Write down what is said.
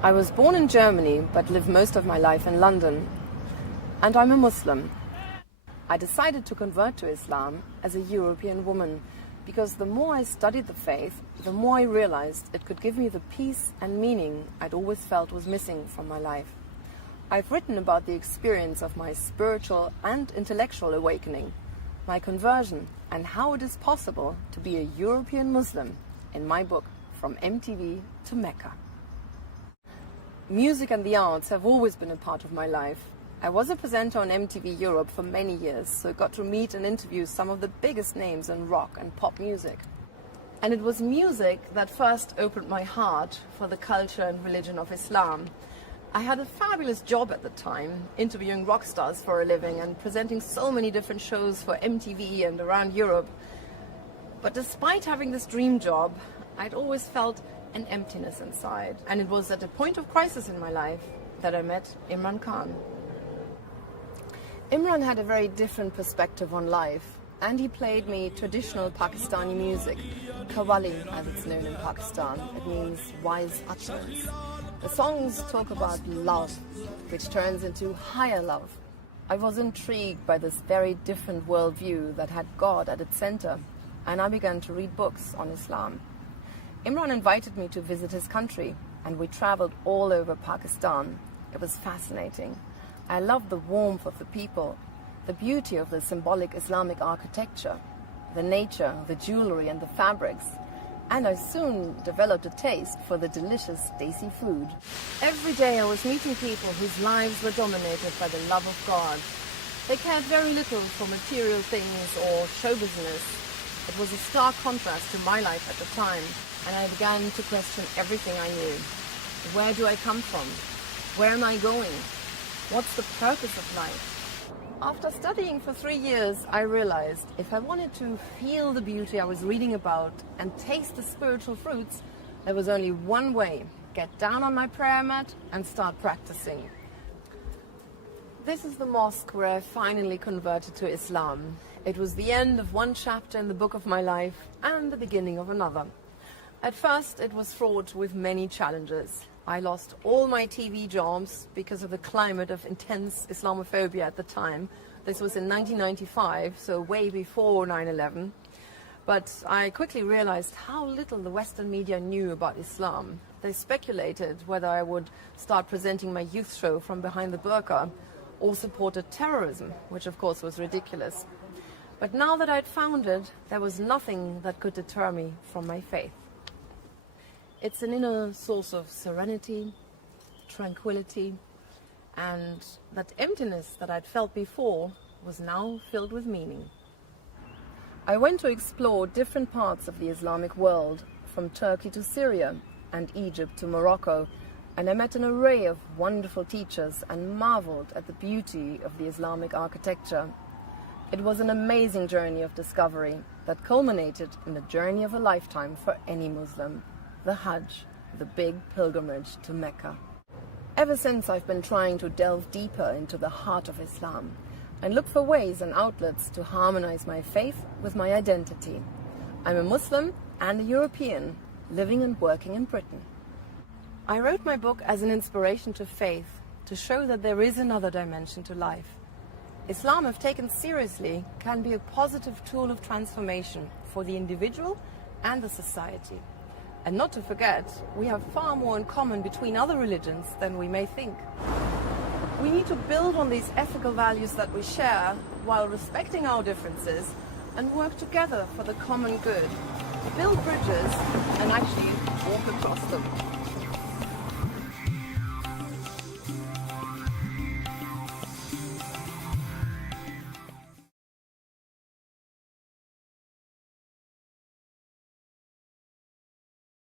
I was born in Germany but lived most of my life in London, and I'm a Muslim. I decided to convert to Islam as a European woman because the more I studied the faith, the more I realized it could give me the peace and meaning I'd always felt was missing from my life. I've written about the experience of my spiritual and intellectual awakening, my conversion, and how it is possible to be a European Muslim in my book, From MTV to Mecca. Music and the arts have always been a part of my life. I was a presenter on MTV Europe for many years, so I got to meet and interview some of the biggest names in rock and pop music. And it was music that first opened my heart for the culture and religion of Islam. I had a fabulous job at the time, interviewing rock stars for a living and presenting so many different shows for MTV and around Europe. But despite having this dream job, I'd always felt an emptiness inside. And it was at a point of crisis in my life that I met Imran Khan. Imran had a very different perspective on life, and he played me traditional Pakistani music, Qawwali as it's known in Pakistan. It means wise utterance. The songs talk about love, which turns into higher love. I was intrigued by this very different worldview that had God at its center, and I began to read books on Islam. Imran invited me to visit his country, and we traveled all over Pakistan. It was fascinating. I loved the warmth of the people, the beauty of the symbolic Islamic architecture, the nature, the jewelry and the fabrics, and I soon developed a taste for the delicious desi food. Every day I was meeting people whose lives were dominated by the love of God. They cared very little for material things or show business. It was a stark contrast to my life at the time, and I began to question everything I knew. Where do I come from? Where am I going? What's the purpose of life? After studying for 3 years, I realized if I wanted to feel the beauty I was reading about and taste the spiritual fruits, there was only one way: get down on my prayer mat and start practicing. This is the mosque where I finally converted to Islam. It was the end of one chapter in the book of my life and the beginning of another. At first, it was fraught with many challenges. I lost all my TV jobs because of the climate of intense Islamophobia at the time. This was in 1995, so way before 9/11. But I quickly realized how little the Western media knew about Islam. They speculated whether I would start presenting my youth show from behind the burqa or supported terrorism, which of course was ridiculous. But now that I'd found it, there was nothing that could deter me from my faith. It's an inner source of serenity, tranquility, and that emptiness that I'd felt before was now filled with meaning. I went to explore different parts of the Islamic world, from Turkey to Syria and Egypt to Morocco, and I met an array of wonderful teachers and marveled at the beauty of the Islamic architecture. It was an amazing journey of discovery that culminated in the journey of a lifetime for any Muslim. The Hajj, the big pilgrimage to Mecca. Ever since, I've been trying to delve deeper into the heart of Islam and look for ways and outlets to harmonize my faith with my identity. I'm a Muslim and a European, living and working in Britain. I wrote my book as an inspiration to faith, to show that there is another dimension to life. Islam, if taken seriously, can be a positive tool of transformation for the individual and the society. And not to forget, we have far more in common between other religions than we may think. We need to build on these ethical values that we share while respecting our differences and work together for the common good, build bridges and actually walk across them.